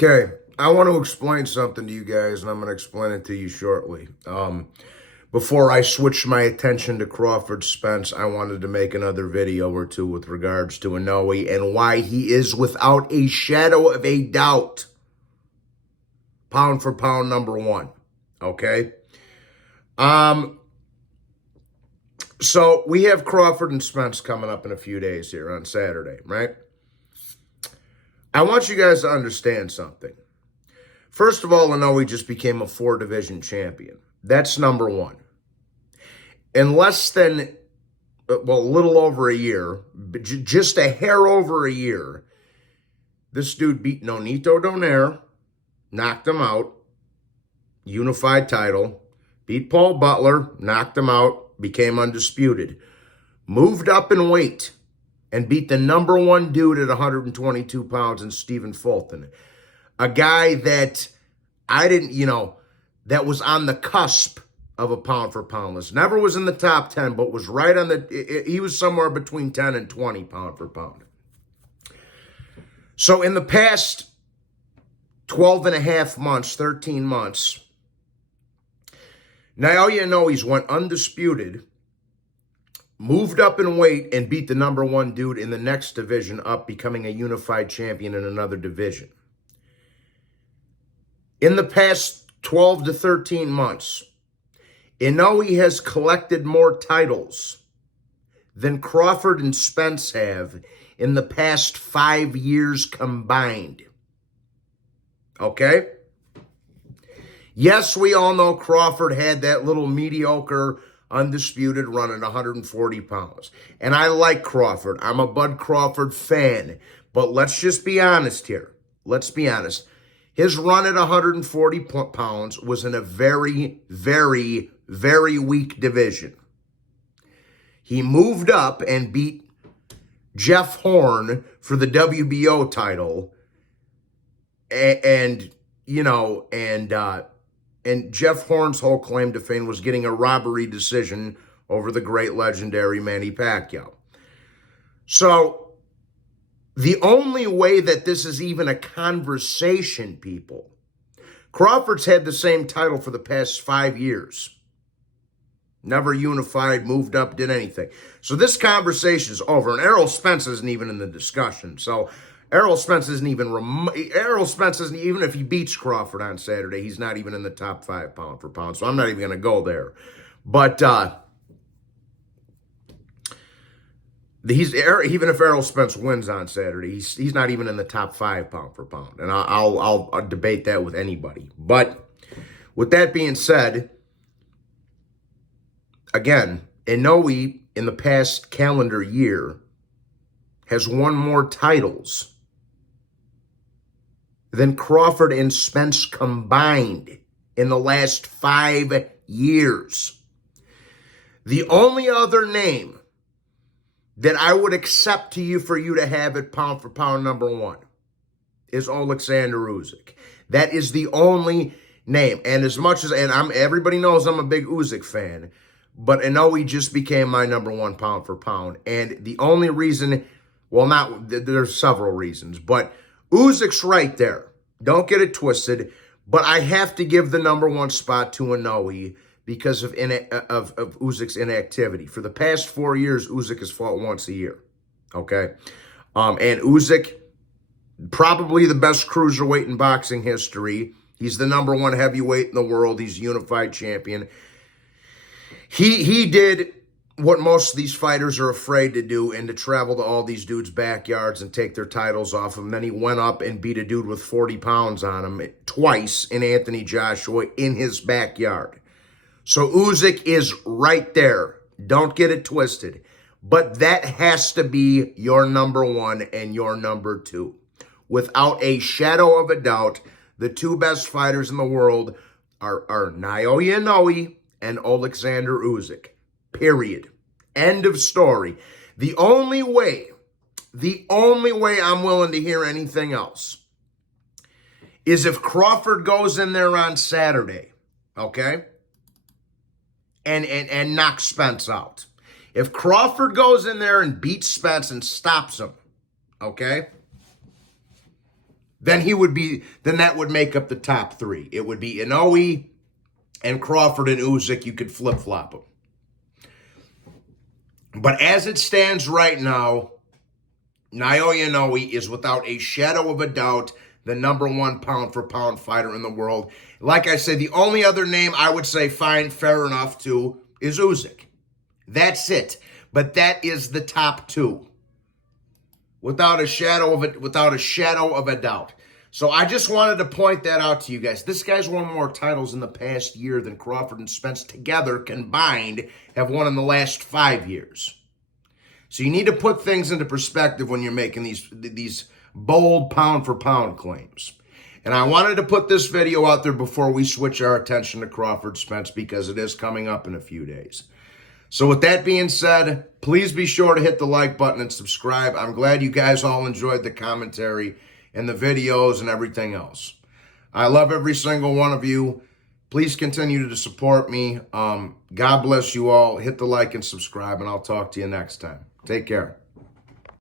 Okay, I want to explain something to you guys, and I'm going to explain it to you shortly. Before I switch my attention to Crawford Spence, I wanted to make another video or two with regards to Inoue and why he is, without a shadow of a doubt, pound for pound number one. Okay? So we have Crawford and Spence coming up in a few days here on Saturday, right? I want you guys to understand something. First of all, Inoue just became a 4-division champion. That's number one. In less than, a little over a year, just a hair over a year, this dude beat Nonito Donaire, knocked him out, unified title, beat Paul Butler, knocked him out, became undisputed, moved up in weight, and beat the number one dude at 122 pounds in Stephen Fulton. A guy that that was on the cusp of a pound-for-pound list. Never was in the top 10, but was right on he was somewhere between 10 and 20 pound-for-pound. So in the past 12 and a half months, 13 months, Naoya Inoue went undisputed, moved up in weight, and beat the number one dude in the next division up, becoming a unified champion in another division. In the past 12 to 13 months, Inoue has collected more titles than Crawford and Spence have in the past 5 years combined. Okay? Yes, we all know Crawford had that little mediocre undisputed run at 140 pounds. And I like Crawford. I'm a Bud Crawford fan. But let's just be honest here. Let's be honest. His run at 140 pounds was in a very, very, very weak division. He moved up and beat Jeff Horn for the WBO title. And Jeff Horn's whole claim to fame was getting a robbery decision over the great legendary Manny Pacquiao. So the only way that this is even a conversation, people, Crawford's had the same title for the past 5 years. Never unified, moved up, did anything. So this conversation is over, and Errol Spence isn't even in the discussion. So Errol Spence isn't even if he beats Crawford on Saturday, he's not even in the top 5 pound for pound. So I'm not even going to go there. But even if Errol Spence wins on Saturday, he's not even in the top 5 pound for pound. And I'll debate that with anybody. But with that being said, again, Inoue in the past calendar year has won more titles than Crawford and Spence combined in the last 5 years. The only other name that I would accept for you to have at pound for pound number one is Alexander Usyk. That is the only name. And everybody knows I'm a big Usyk fan, but Inoue just became my number one pound for pound. And the only reason, there's several reasons, but Usyk's right there. Don't get it twisted. But I have to give the number one spot to Inoue because of Usyk's inactivity. For the past 4 years, Usyk has fought once a year. Okay? And Usyk, probably the best cruiserweight in boxing history. He's the number one heavyweight in the world. He's unified champion. He did what most of these fighters are afraid to do, and to travel to all these dudes' backyards and take their titles off them. Then he went up and beat a dude with 40 pounds on him twice in Anthony Joshua in his backyard. So Usyk is right there. Don't get it twisted. But that has to be your number one and your number two. Without a shadow of a doubt, the two best fighters in the world are Naoya Inoue and Alexander Usyk. Period. End of story. The only way I'm willing to hear anything else is if Crawford goes in there on Saturday, okay, and knocks Spence out. If Crawford goes in there and beats Spence and stops him, okay, then that would make up the top three. It would be Inoue and Crawford and Usyk. You could flip-flop them. But as it stands right now, Naoya Inoue is without a shadow of a doubt the number one pound-for-pound fighter in the world. Like I said, the only other name I would say, fine, fair enough to, is Usyk. That's it. But that is the top two, without a shadow of a doubt. So I just wanted to point that out to you guys. This guy's won more titles in the past year than Crawford and Spence together combined have won in the last 5 years. So you need to put things into perspective when you're making these bold pound-for-pound claims. And I wanted to put this video out there before we switch our attention to Crawford Spence, because it is coming up in a few days. So with that being said, please be sure to hit the like button and subscribe. I'm glad you guys all enjoyed the commentary and the videos and everything else. I love every single one of you. Please continue to support me. God bless you all. Hit the like and subscribe, and I'll talk to you next time. Take care.